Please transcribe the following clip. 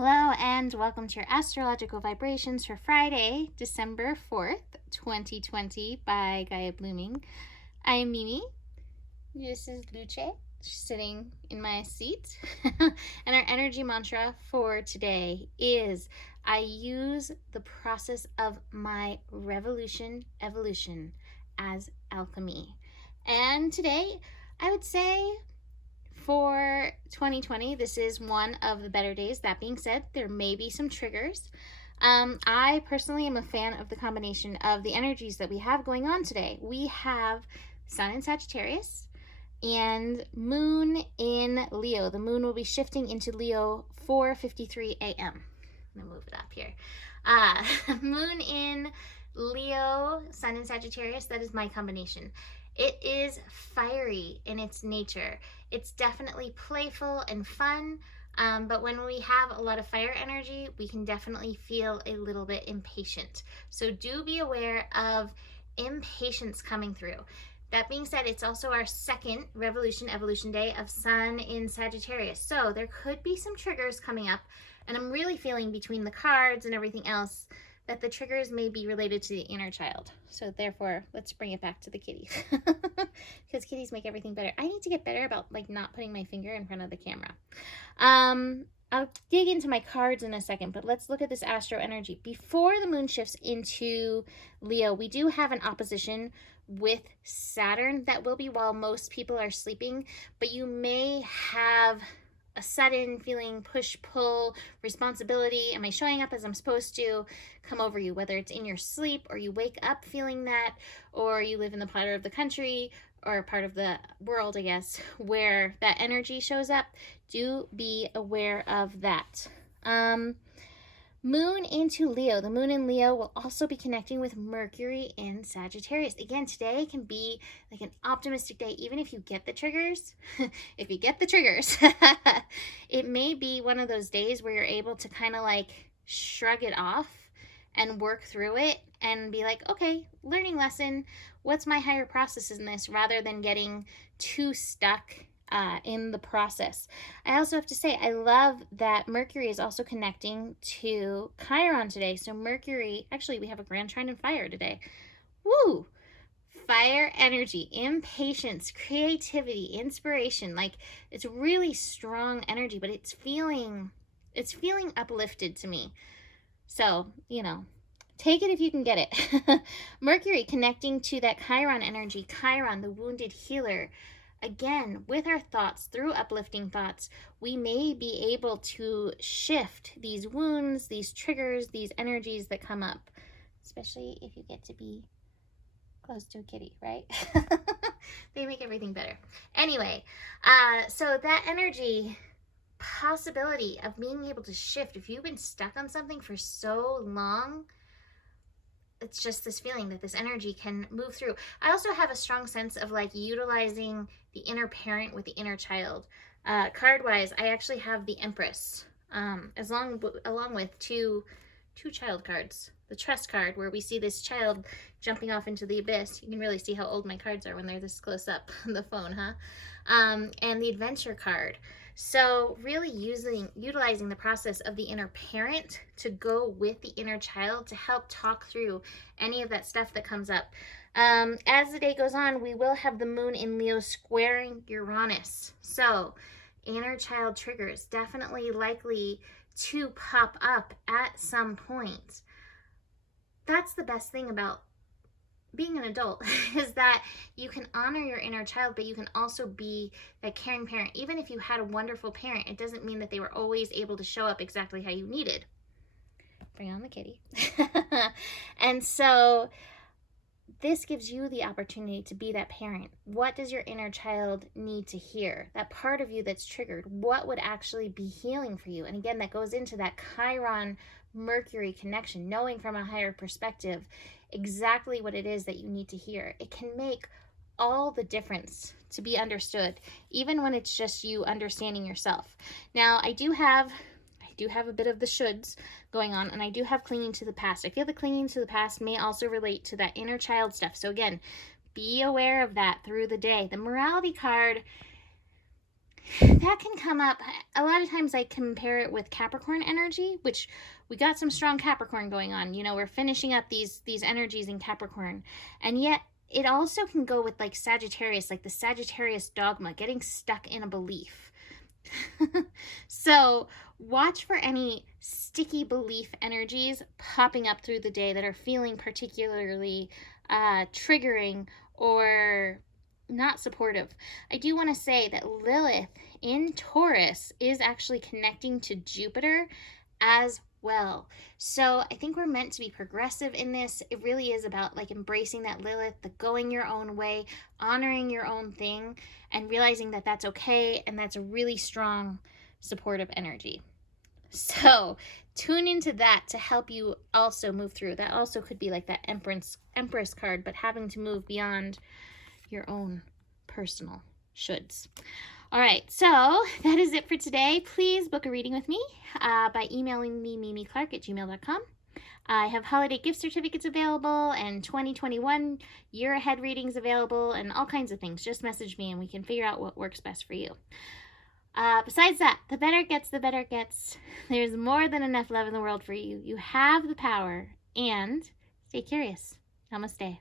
Hello and welcome to your astrological vibrations for Friday, December 4th, 2020 by Gaia Blooming. I am Mimi. This is Luce sitting in my seat. And our energy mantra for today is I use the process of my revolution, evolution as alchemy. And today I would say for 2020, this is one of the better days. That being said, there may be some triggers. I personally am a fan of the combination of the energies that we have going on today. We have Sun in Sagittarius and Moon in Leo. The Moon will be shifting into Leo 4:53 a.m. I'm gonna move it up here. Moon in Leo, Sun in Sagittarius. That is my combination. It is fiery in its nature. It's definitely playful and fun, but when we have a lot of fire energy, we can definitely feel a little bit impatient. So do be aware of impatience coming through. That being said, it's also our second revolution evolution day of Sun in Sagittarius. So there could be some triggers coming up, and I'm really feeling between the cards and everything else that the triggers may be related to the inner child. So therefore, let's bring it back to the kitties. Because kitties make everything better. I need to get better about not putting my finger in front of the camera. I'll dig into my cards in a second, but let's look at this Astro energy. Before the moon shifts into Leo, we do have an opposition with Saturn that will be while most people are sleeping, but you may have a sudden feeling push-pull responsibility. Am I showing up as I'm supposed to? Come over you, whether it's in your sleep or you wake up feeling that, or you live in the part of the country or part of the world, I guess, where that energy shows up. Do be aware of that. Moon into Leo. The moon in Leo will also be connecting with Mercury in Sagittarius. Again, today can be like an optimistic day, even if you get the triggers. If you get the triggers, it may be one of those days where you're able to kind of shrug it off and work through it and be like, okay, learning lesson. What's my higher process in this, rather than getting too stuck in the process. I also have to say, I love that Mercury is also connecting to Chiron today. So Mercury, actually, we have a grand trine in fire today. Woo! Fire energy, impatience, creativity, inspiration. It's really strong energy, but it's feeling uplifted to me. So, take it if you can get it. Mercury connecting to that Chiron energy. Chiron, the wounded healer. Again, with our thoughts, through uplifting thoughts, we may be able to shift these wounds, these triggers, these energies that come up, especially if you get to be close to a kitty, right? They make everything better. Anyway, so that energy, possibility of being able to shift, if you've been stuck on something for so long, it's just this feeling that this energy can move through. I also have a strong sense of utilizing the inner parent with the inner child. Card-wise, I actually have the Empress, along with two child cards. The Trust card, where we see this child jumping off into the abyss. You can really see how old my cards are when they're this close up on the phone, huh? And the Adventure card. So really utilizing the process of the inner parent to go with the inner child to help talk through any of that stuff that comes up. As the day goes on, we will have the moon in Leo squaring Uranus. So inner child triggers definitely likely to pop up at some point. That's the best thing about being an adult, is that you can honor your inner child, but you can also be that caring parent. Even if you had a wonderful parent, it doesn't mean that they were always able to show up exactly how you needed. Bring on the kitty. And so this gives you the opportunity to be that parent. What does your inner child need to hear? That part of you that's triggered, what would actually be healing for you? And again, that goes into that Chiron Mercury connection, knowing from a higher perspective exactly what it is that you need to hear. It can make all the difference to be understood, even when it's just you understanding yourself. Now, I do have a bit of the shoulds going on, and I do have clinging to the past. I feel the clinging to the past may also relate to that inner child stuff. So again, be aware of that through the day. The morality card That can come up. A lot of times I compare it with Capricorn energy, which we got some strong Capricorn going on. You know, we're finishing up these energies in Capricorn. And yet it also can go with like Sagittarius, like the Sagittarius dogma, getting stuck in a belief. So watch for any sticky belief energies popping up through the day that are feeling particularly triggering or not supportive. I do want to say that Lilith in Taurus is actually connecting to Jupiter as well. So I think we're meant to be progressive in this. It really is about like embracing that Lilith, the going your own way, honoring your own thing, and realizing that that's okay, and that's a really strong supportive energy. So tune into that to help you also move through. That also could be like that Empress card, but having to move beyond your own personal shoulds. All right, so that is it for today. Please book a reading with me by emailing me, mimiclark@gmail.com. I have holiday gift certificates available and 2021 year ahead readings available and all kinds of things. Just message me and we can figure out what works best for you. Besides that, the better it gets, the better it gets. There's more than enough love in the world for you. You have the power, and stay curious. Namaste.